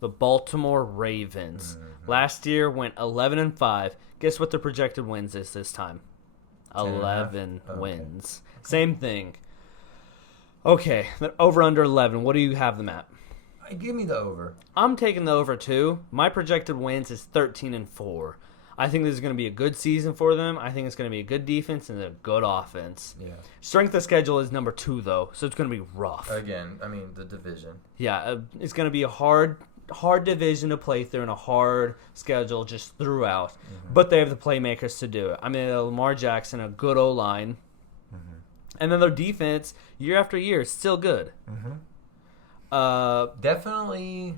The Baltimore Ravens. Mm-hmm. Last year went 11-5. Guess what the projected wins is this time? 11 wins. Okay. Same thing. Okay, over under 11. What do you have them at? Give me the over. I'm taking the over too. My projected wins is 13-4. I think this is going to be a good season for them. I think it's going to be a good defense and a good offense. Yeah. Strength of schedule is number 2 though, so it's going to be rough. Again, I mean the division. Yeah, it's going to be a hard division to play through and a hard schedule just throughout. Mm-hmm. But they have the playmakers to do it. I mean, Lamar Jackson, a good O-line. Mm-hmm. And then their defense, year after year, is still good. Mm-hmm. Definitely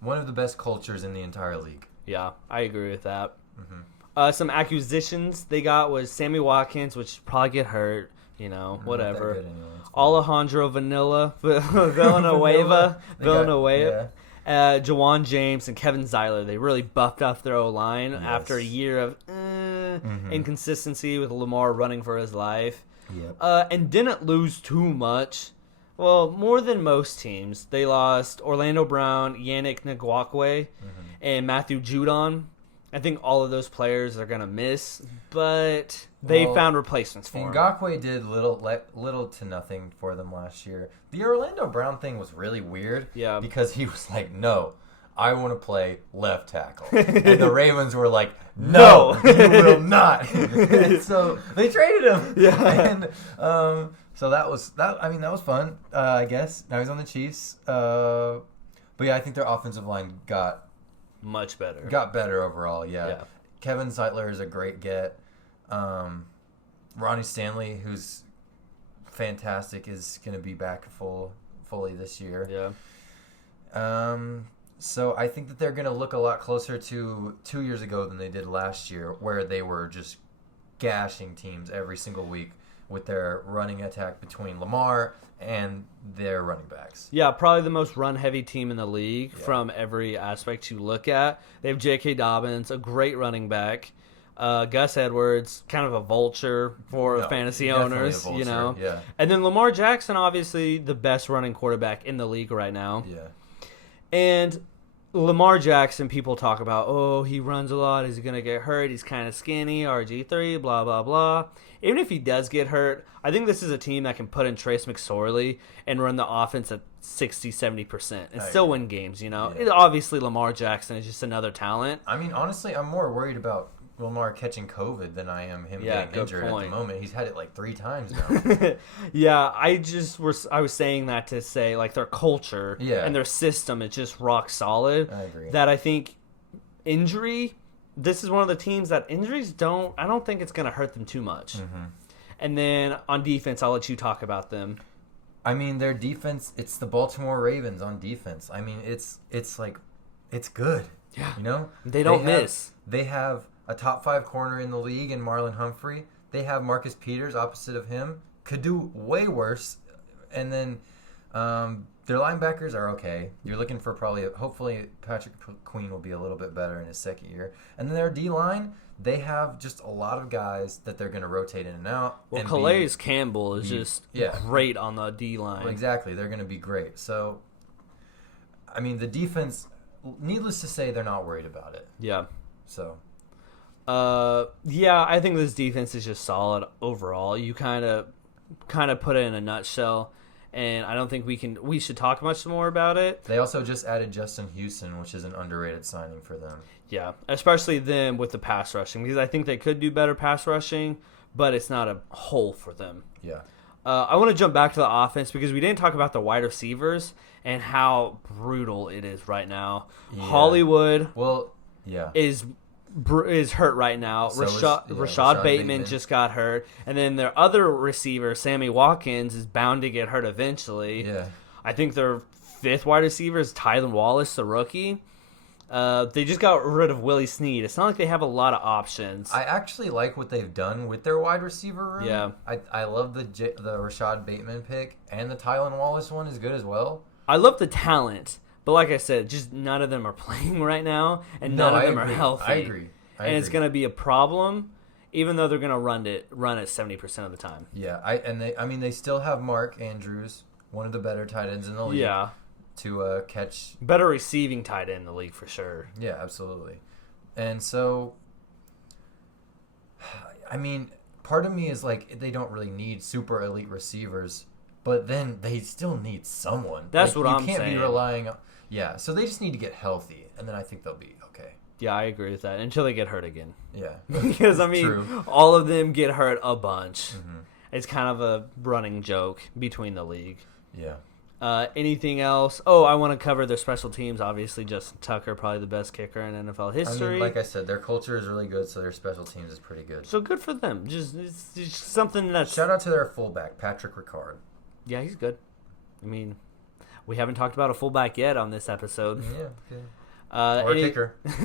one of the best cultures in the entire league. Yeah, I agree with that. Mm-hmm. Some acquisitions they got was Sammy Watkins, which probably get hurt. Whatever. Anyway, Alejandro Villanueva. Jawan James and Kevin Zeiler. They really buffed up their O-line after a year of inconsistency with Lamar running for his life. Yep. And didn't lose too much. Well, more than most teams. They lost Orlando Brown, Yannick Ngakoue, and Matthew Judon. I think all of those players are going to miss, but they found replacements for him. Ngakoue did little to nothing for them last year. The Orlando Brown thing was really weird because he was like, no, I want to play left tackle. And the Ravens were like, no, you will not. So they traded him. Yeah. And so that was fun, I guess. Now he's on the Chiefs. But yeah, I think their offensive line got much better. Got better overall, yeah. Kevin Zeitler is a great get. Ronnie Stanley, who's fantastic, is going to be back fully this year. Yeah. So I think that they're going to look a lot closer to 2 years ago than they did last year, where they were just gashing teams every single week with their running attack between Lamar and their running backs. Yeah, probably the most run-heavy team in the league from every aspect you look at. They have J.K. Dobbins, a great running back. Gus Edwards, kind of a vulture for fantasy owners, Yeah. And then Lamar Jackson, obviously the best running quarterback in the league right now. Yeah. And Lamar Jackson, people talk about, he runs a lot. Is he going to get hurt? He's kind of skinny, RG3, blah, blah, blah. Even if he does get hurt, I think this is a team that can put in Trace McSorley and run the offense at 60, 70% and still win games, Yeah. Obviously, Lamar Jackson is just another talent. I mean, honestly, I'm more worried about Lamar catching COVID than I am him getting injured at the moment. He's had it like 3 times now. Yeah, I was saying that to say like their culture and their system is just rock solid. I agree. That I think injury, this is one of the teams that injuries I don't think it's going to hurt them too much. Mm-hmm. And then on defense, I'll let you talk about them. I mean, their defense, it's the Baltimore Ravens on defense. I mean, it's good. Yeah. They don't miss. They have a top 5 corner in the league in Marlon Humphrey. They have Marcus Peters opposite of him. Could do way worse. And then their linebackers are okay. You're looking for hopefully Patrick Queen will be a little bit better in his second year. And then their D-line, they have just a lot of guys that they're going to rotate in and out. Well, Calais Campbell is just great on the D-line. Well, exactly. They're going to be great. So, I mean, the defense, needless to say, they're not worried about it. Yeah. So... I think this defense is just solid overall. You kind of put it in a nutshell, and I don't think we should talk much more about it. They also just added Justin Houston, which is an underrated signing for them. Yeah, especially them with the pass rushing, because I think they could do better pass rushing, but it's not a hole for them. Yeah. I want to jump back to the offense because we didn't talk about the wide receivers and how brutal it is right now. Yeah. Hollywood is hurt right now. So Rashad Bateman just got hurt. And then their other receiver, Sammy Watkins, is bound to get hurt eventually. Yeah. I think their 5th wide receiver is Tylan Wallace, the rookie. They just got rid of Willie Snead. It's not like they have a lot of options. I actually like what they've done with their wide receiver room. Yeah. I love the Rashad Bateman pick, and the Tylan Wallace one is good as well. I love the talent. But like I said, just none of them are playing right now, and none of them are healthy. I agree. It's going to be a problem, even though they're going to run it 70% of the time. Yeah, they still have Mark Andrews, one of the better tight ends in the league. Yeah. to catch. Better receiving tight end in the league for sure. Yeah, absolutely. And so, I mean, part of me is like, they don't really need super elite receivers, but then they still need someone. That's like, what I'm saying. You can't be relying on... Yeah, so they just need to get healthy, and then I think they'll be okay. Yeah, I agree with that. Until they get hurt again. Yeah. Because, I mean, True. all of them get hurt a bunch. Mm-hmm. It's kind of a running joke between the league. Yeah. Anything else? Oh, I want to cover their special teams. Obviously, Justin Tucker, probably the best kicker in NFL history. I mean, like I said, their culture is really good, so their special teams is pretty good. So good for them. It's just something that's... Shout out to their fullback, Patrick Ricard. Yeah, he's good. I mean, we haven't talked about a fullback yet on this episode. Yeah. Or a kicker.